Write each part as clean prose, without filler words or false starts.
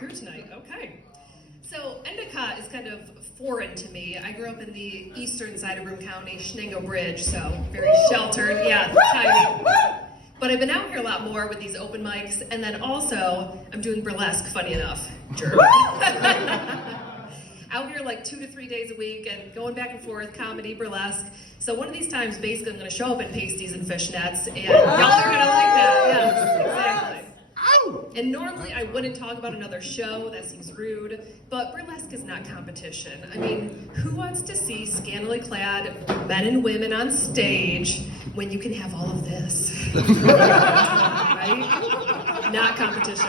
Here tonight, okay. So Endicott is kind of foreign to me. I grew up in the eastern side of Broome County, Shenango Bridge, so very sheltered, yeah, tiny. But I've been out here a lot more with these open mics, and then also I'm doing burlesque, funny enough. Jerk. Out here like 2 to 3 days a week and going back and forth, comedy, burlesque. So one of these times, basically, I'm going to show up in pasties and fishnets, and y'all are going to like that. Yes, exactly. And normally I wouldn't talk about another show, that seems rude, but burlesque is not competition. I mean, who wants to see scantily clad men and women on stage when you can have all of this? Right? Not competition.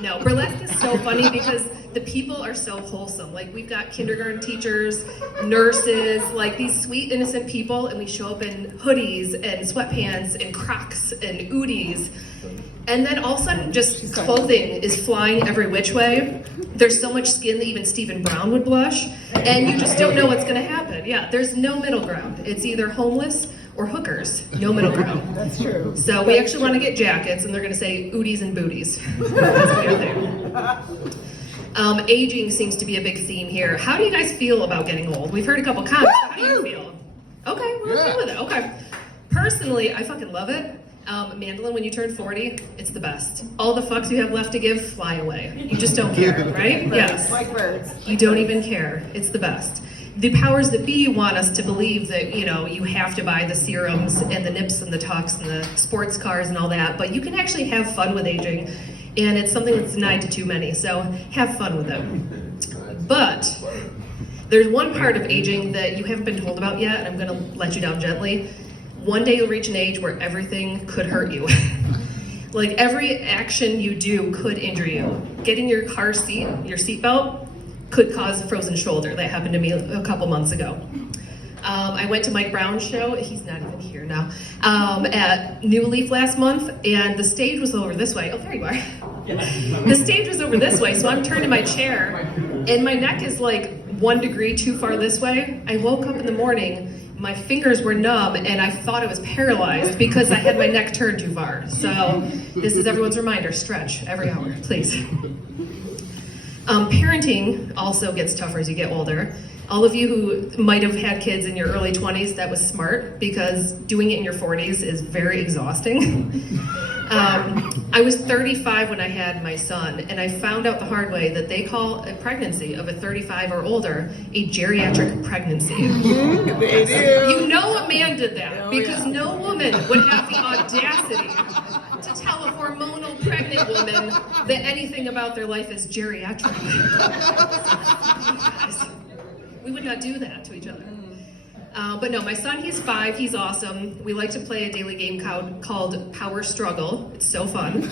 No, burlesque is so funny because the people are so wholesome. Like, we've got kindergarten teachers, nurses, like these sweet, innocent people, and we show up in hoodies and sweatpants and Crocs and Oodies. And then all of a sudden, just clothing is flying every which way. There's so much skin that even Stephen Brown would blush, and you just don't know what's gonna happen. Yeah, there's no middle ground. It's either homeless or hookers, no middle ground. That's true. So we actually want to get jackets, and they're going to say Oodies and booties. That's what I think. Aging seems to be a big theme here. How do you guys feel about getting old? We've heard a couple comments. How do you feel? Okay, we're okay with it. Okay. Personally, I fucking love it. Mandolin, when you turn 40, it's the best. All the fucks you have left to give, fly away. You just don't care, right? Yes. Like birds. You don't even care. It's the best. The powers that be want us to believe that, you know, you have to buy the serums and the nips and the tucks and the sports cars and all that, but you can actually have fun with aging, and it's something that's denied to too many, so have fun with it. But there's one part of aging that you haven't been told about yet, and I'm gonna let you down gently. One day you'll reach an age where everything could hurt you. Like, every action you do could injure you. Getting your car seat, your seatbelt, could cause a frozen shoulder. That happened to me a couple months ago. I went to Mike Brown's show, he's not even here now, at New Leaf last month, and the stage was over this way. Oh, there you are. The stage was over this way, so I'm turned in my chair, and my neck is like 1 degree too far this way. I woke up in the morning, my fingers were numb, and I thought I was paralyzed because I had my neck turned too far. So this is everyone's reminder, stretch every hour, please. Parenting also gets tougher as you get older. All of you who might have had kids in your early 20s, that was smart, because doing it in your 40s is very exhausting. I was 35 when I had my son, and I found out the hard way that they call a pregnancy of a 35 or older a geriatric pregnancy. They do. You know a man did that, because no woman would have the audacity to tell a hormonal pregnant woman that anything about their life is geriatric. We would not do that to each other. But no, my son, he's 5, he's awesome. We like to play a daily game called Power Struggle. It's so fun.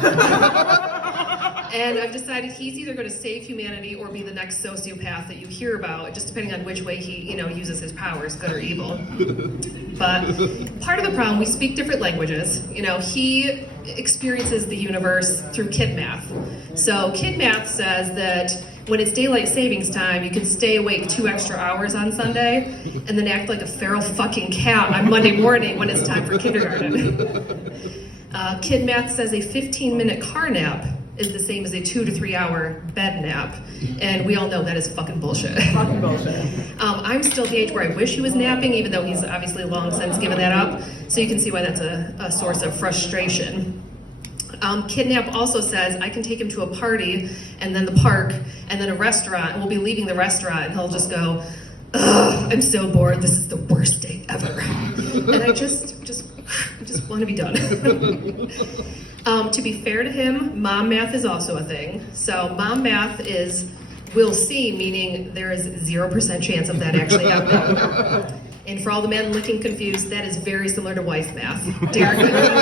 And I've decided he's either going to save humanity or be the next sociopath that you hear about, just depending on which way he, uses his powers, good or evil. But part of the problem, we speak different languages. He experiences the universe through kid math. So kid math says that when it's daylight savings time, you can stay awake 2 extra hours on Sunday and then act like a feral fucking cat on Monday morning when it's time for kindergarten. Kid math says a 15-minute car nap is the same as a 2 to 3 hour bed nap. And we all know that is fucking bullshit. Fucking bullshit. I'm still at the age where I wish he was napping, even though he's obviously long since given that up. So you can see why that's a source of frustration. Kidnap also says I can take him to a party and then the park and then a restaurant, and we'll be leaving the restaurant and he'll just go, ugh, I'm so bored, this is the worst day ever. And I just want to be done. To be fair to him, mom math is also a thing. So mom math is we'll see, meaning there is 0% chance of that actually happening. And for all the men looking confused, that is very similar to wife math. Derek, I know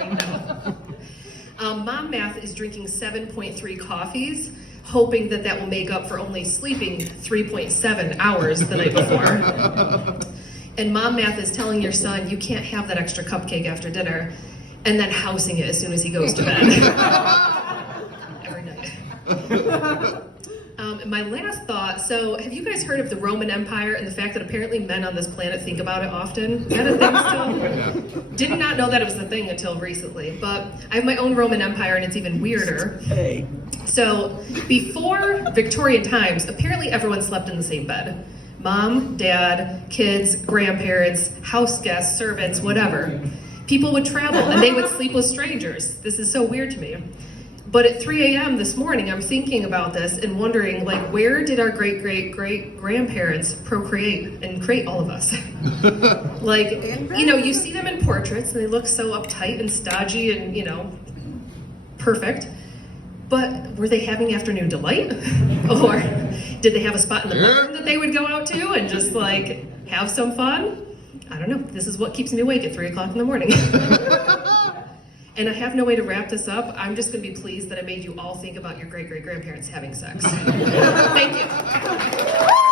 you know. Mom math is drinking 7.3 coffees, hoping that will make up for only sleeping 3.7 hours the night before. And mom math is telling your son you can't have that extra cupcake after dinner, and then housing it as soon as he goes to bed. Every night. my last thought, so have you guys heard of the Roman Empire and the fact that apparently men on this planet think about it often? Is that a thing still? Did not know that it was a thing until recently, but I have my own Roman Empire and it's even weirder. Hey. So before Victorian times, apparently everyone slept in the same bed. Mom, dad, kids, grandparents, house guests, servants, whatever. People would travel and they would sleep with strangers. This is so weird to me. But at 3 a.m. this morning, I'm thinking about this and wondering, like, where did our great-great-great-grandparents procreate and create all of us? Like, you know, you see them in portraits and they look so uptight and stodgy and, you know, perfect. But were they having afternoon delight? Or did they have a spot in the bedroom that they would go out to and just, like, have some fun? I don't know. This is what keeps me awake at 3 o'clock in the morning. And I have no way to wrap this up. I'm just going to be pleased that I made you all think about your great-great-grandparents having sex. Thank you.